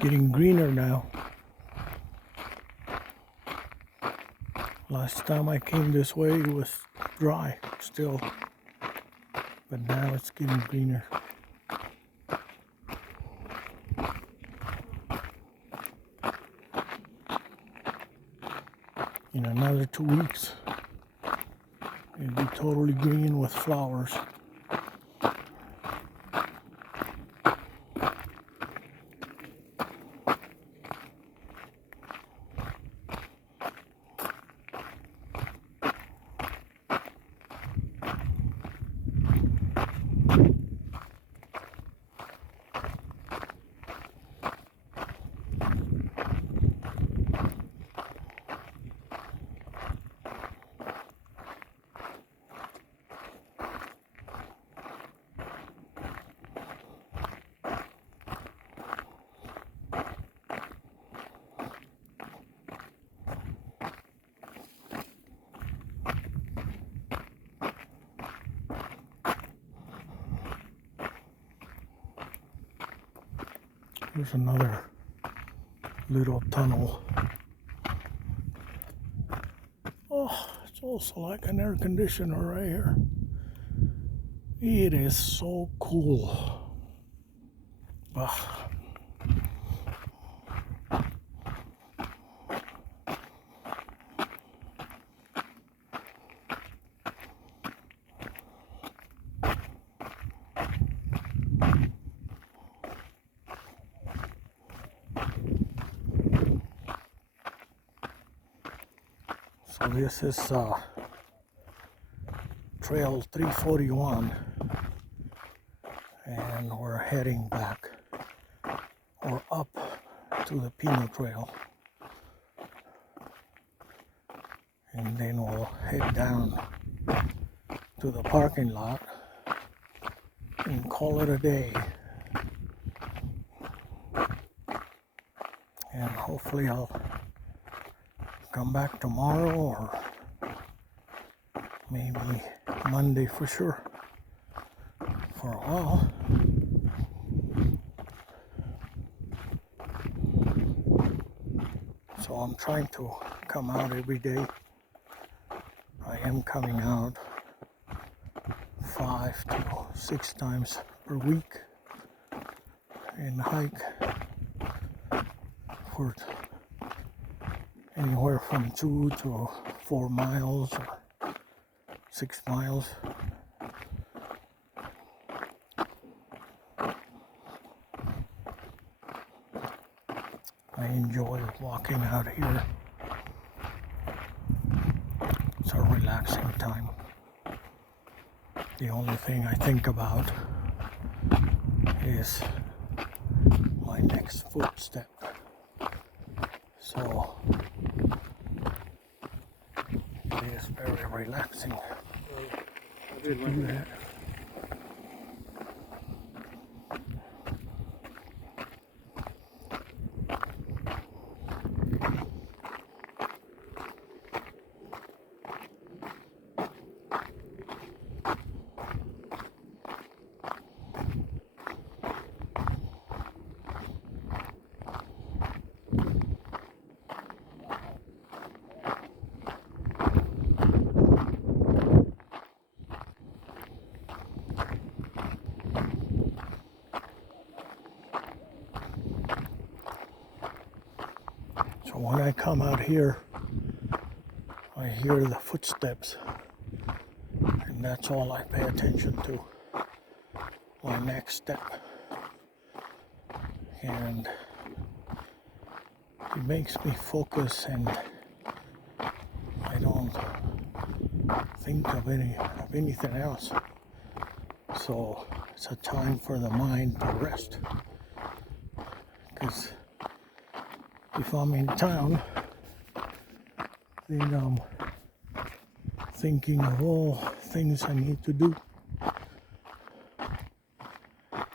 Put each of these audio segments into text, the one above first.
Getting greener now. Last time I came this way it was dry still, but now it's getting greener. In another 2 weeks it'll be totally green with flowers. There's another little tunnel. Oh, it's also like an air conditioner right here. It is so cool. Ah. So this is Trail 341, and we're heading back or up to the Pino Trail, and then we'll head down to the parking lot and call it a day. And hopefully I'll come back tomorrow or maybe Monday for sure for a while. So I'm trying to come out every day. I am coming out 5 to 6 times per week and hike for anywhere from 2 to 4 miles or 6 miles. I enjoy walking out here. It's a relaxing time. The only thing I think about is my next footstep. So it is very relaxing to do that. So when I come out here, I hear the footsteps, and that's all I pay attention to. My next step, and it makes me focus, and I don't think of anything else. So it's a time for the mind to rest, because if I'm in town, then I'm thinking of all things I need to do.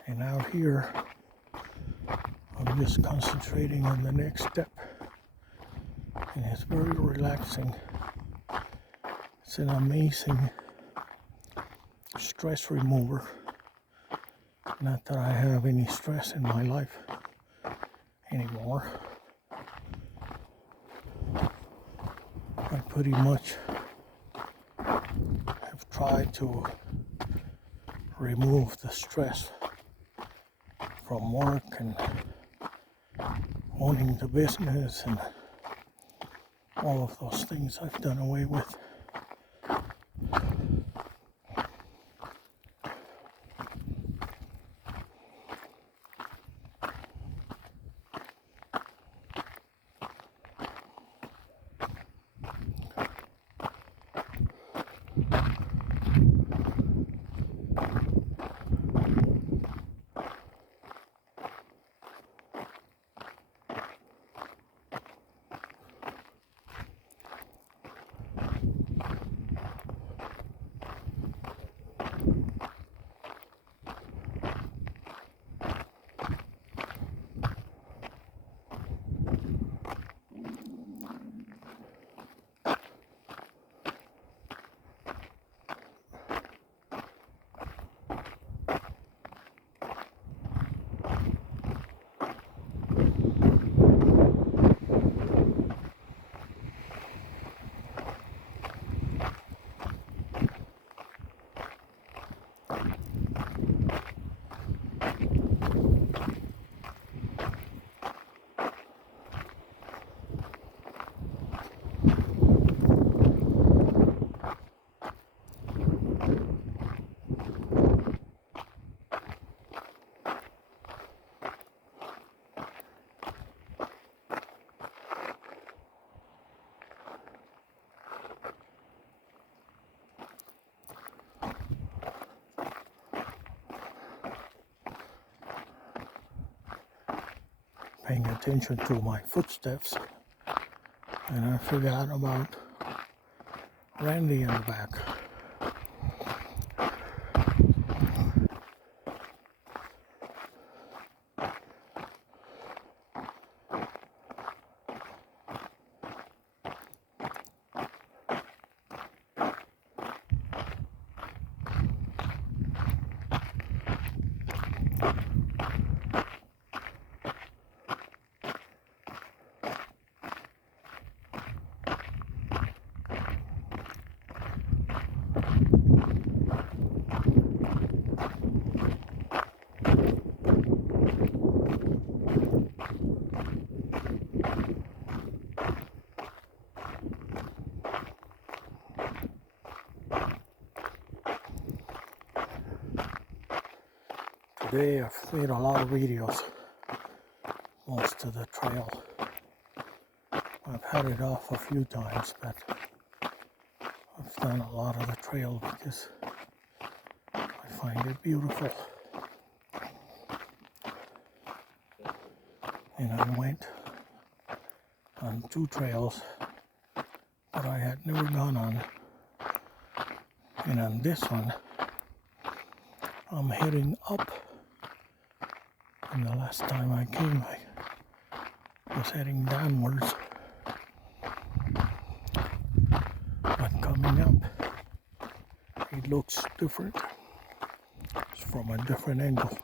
And out here, I'm just concentrating on the next step. And it's very relaxing. It's an amazing stress remover. Not that I have any stress in my life. anymore. I pretty much have tried to remove the stress from work and owning the business and all of those things I've done away with. Paying attention to my footsteps, and I forgot about Randy in the back. Today I've made a lot of videos, most of the trail. I've had it off a few times, but I've done a lot of the trail because I find it beautiful. And I went on 2 trails that I had never gone on. And on this one, I'm heading up. And the last time I came, I was heading downwards. But coming up, it looks different. It's from a different angle.